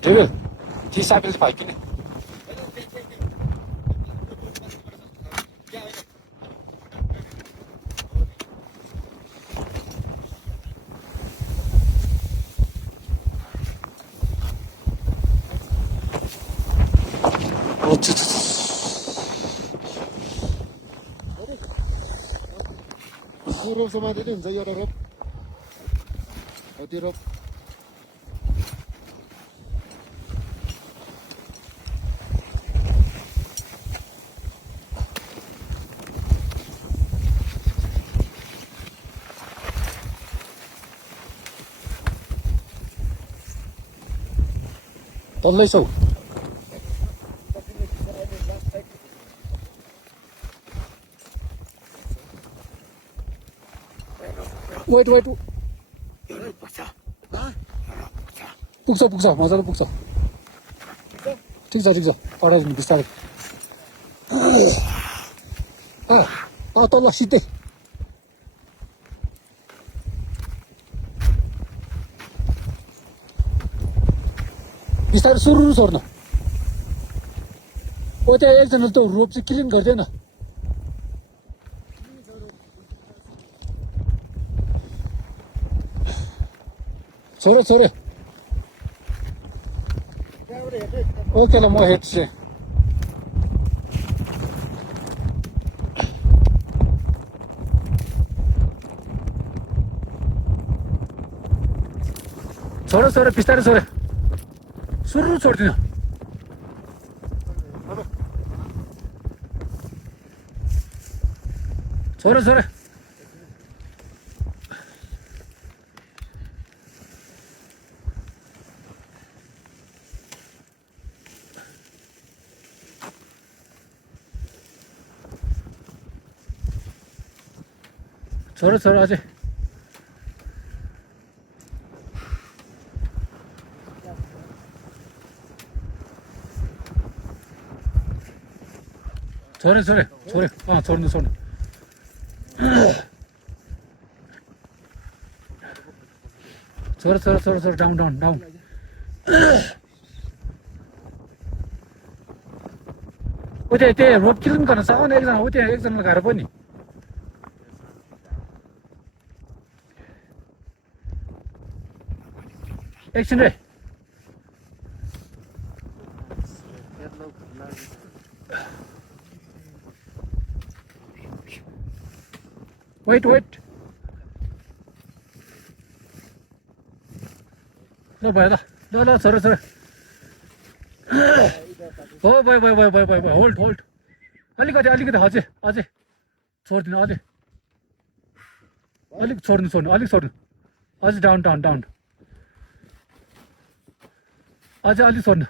Devil, these cycles biking. रोप समातेरै हुन्छ एउटा रोप हो त्यो रोप तल्लै छौ Wait. पुग्छ मजाले पुग्छ ठिक छ पठाइदिनु बिस्तारै तल सिधै बिस्तारै सुरु छोड्न ओ त्यहाँ एकजना त रोप चाहिँ क्लिन गर्दैन छोरे ओके ल म हेर्छु छोरे बिस्तारै सुरु छोड्दिन छोरे अझै छोरे छोड्नु छोरे डाउन उ त्यहाँ रोप क्लिन गर्न सक्दैन एकजना उ त्यहाँ एकजनालाई गाह्रो पनि एकछिन रे वेट ल भयो ल छोरे हो भयो होल्ड अलिकति अझै छोड्दिनु अलिक छोड्नु अझै डाउन अझै अलिक छोड्नु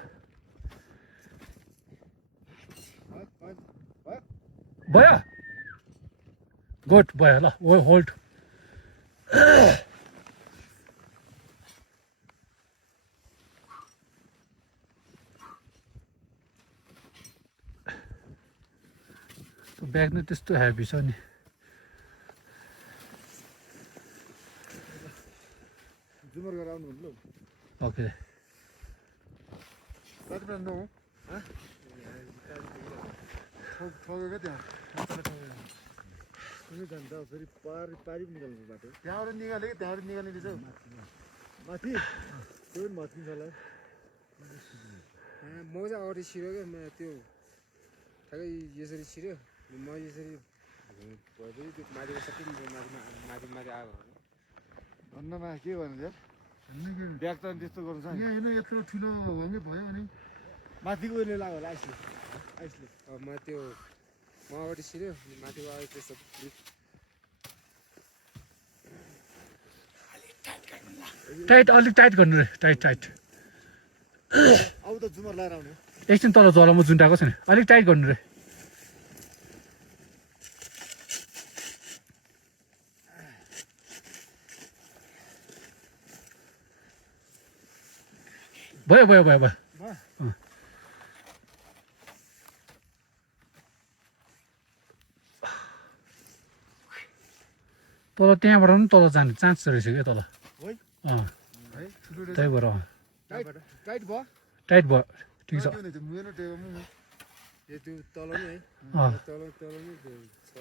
भयो गुड भयो ल होल्ड ब्याग नै त्यस्तो हेभी छ नि जुमर गरेर आउनु भन्नु ओके कति बेला नौ ठगेको त्यहाँ जान्छ फेरि पारी पनि निकाल्नु बाटो त्यहाँबाट निकालेको त्यहाँबाट निकाल्ने रहेछ माथि त्यो पनि भत्किन्छ होला म चाहिँ अगाडि छिर्यो क्या त्यो ठ्याक्कै यसरी छिर्यो म यसरी भएपछि त्यो माथिको सबै माथि आएको भन्नमा के गर्नु यार ब्याग त त्यस्तो गर्नु छ यहाँ होइन यत्रो ठुलो भङ्गे भयो अनि माथिको उयोले लाग्यो होला आइसले म अगाडि छिर्यो माथिको आयो त्यस्तो अलिक टाइट गर्नु रे टाइट अब त जुमर लगाएर आउनु एकछिन तल जलामा जुन्टाएको छ नि अलिक टाइट गर्नु रे भयो तल त्यहाँबाट पनि तल जाने चान्स रहेछ क्या तल है ठुलो त्यही भएर टाइट भयो टाइट भयो ठिक छ मेरो टेबलमा त्यो तल नि है तल नि त्यो छ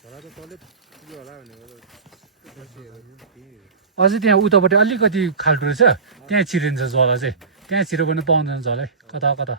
झरा त तलै पुग्यो होला भनेको अझै त्यहाँ उतापट्टि अलिकति खाल्टो रहेछ त्यहाँ छिरिन्छ जला चाहिँ त्यहाँ छिरो पनि पाउँदैन जलै कता कता